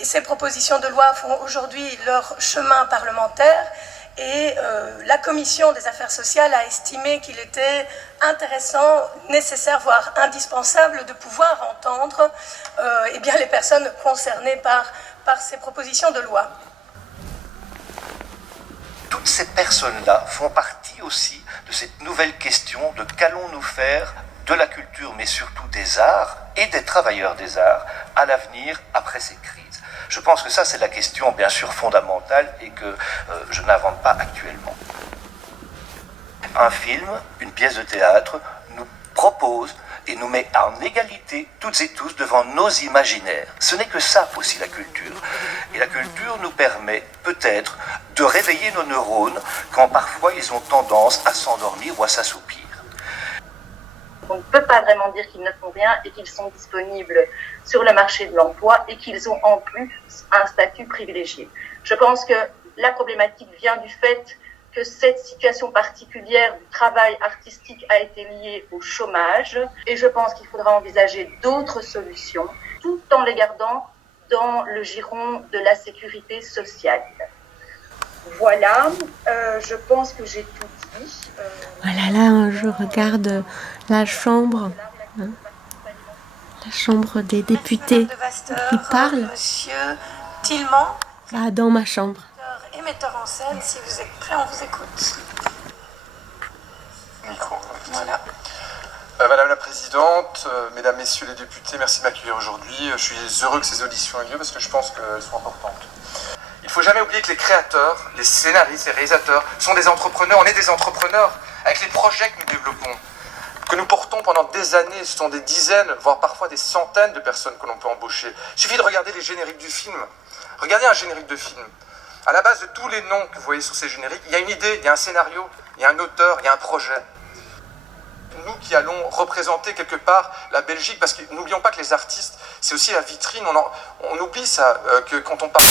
Et ces propositions de loi font aujourd'hui leur chemin parlementaire. Et la Commission des affaires sociales a estimé qu'il était intéressant, nécessaire, voire indispensable de pouvoir entendre les personnes concernées par ces propositions de loi. Toutes ces personnes-là font partie aussi de cette nouvelle question de qu'allons-nous faire de la culture, mais surtout des arts et des travailleurs des arts à l'avenir après ces crises. Je pense que ça, c'est la question bien sûr fondamentale et que je n'invente pas actuellement. Un film, une pièce de théâtre, nous propose et nous met en égalité toutes et tous devant nos imaginaires. Ce n'est que ça aussi la culture. Et la culture nous permet peut-être de réveiller nos neurones quand parfois ils ont tendance à s'endormir ou à s'assoupir. On ne peut pas vraiment dire qu'ils ne font rien et qu'ils sont disponibles sur le marché de l'emploi et qu'ils ont en plus un statut privilégié. Je pense que la problématique vient du fait que cette situation particulière du travail artistique a été liée au chômage et je pense qu'il faudra envisager d'autres solutions tout en les gardant dans le giron de la sécurité sociale. Voilà, je pense que j'ai tout dit. Voilà, là, je regarde la chambre, la chambre des députés qui parlent. Monsieur Tillemans, Dans ma chambre. et metteur en scène, si vous êtes prêts, on vous écoute. Micro. Voilà. Madame la Présidente, Mesdames, Messieurs les députés, merci de m'accueillir aujourd'hui. Je suis heureux que ces auditions aient lieu parce que je pense qu'elles sont importantes. Il ne faut jamais oublier que les créateurs, les scénaristes, les réalisateurs sont des entrepreneurs. On est des entrepreneurs avec les projets que nous développons, que nous portons pendant des années. Ce sont des dizaines, voire parfois des centaines de personnes que l'on peut embaucher. Il suffit de regarder les génériques du film. Regardez un générique de film. À la base de tous les noms que vous voyez sur ces génériques, il y a une idée, il y a un scénario, il y a un auteur, il y a un projet. Nous qui allons représenter quelque part la Belgique, parce que n'oublions pas que les artistes, c'est aussi la vitrine, on oublie ça, que quand on parle...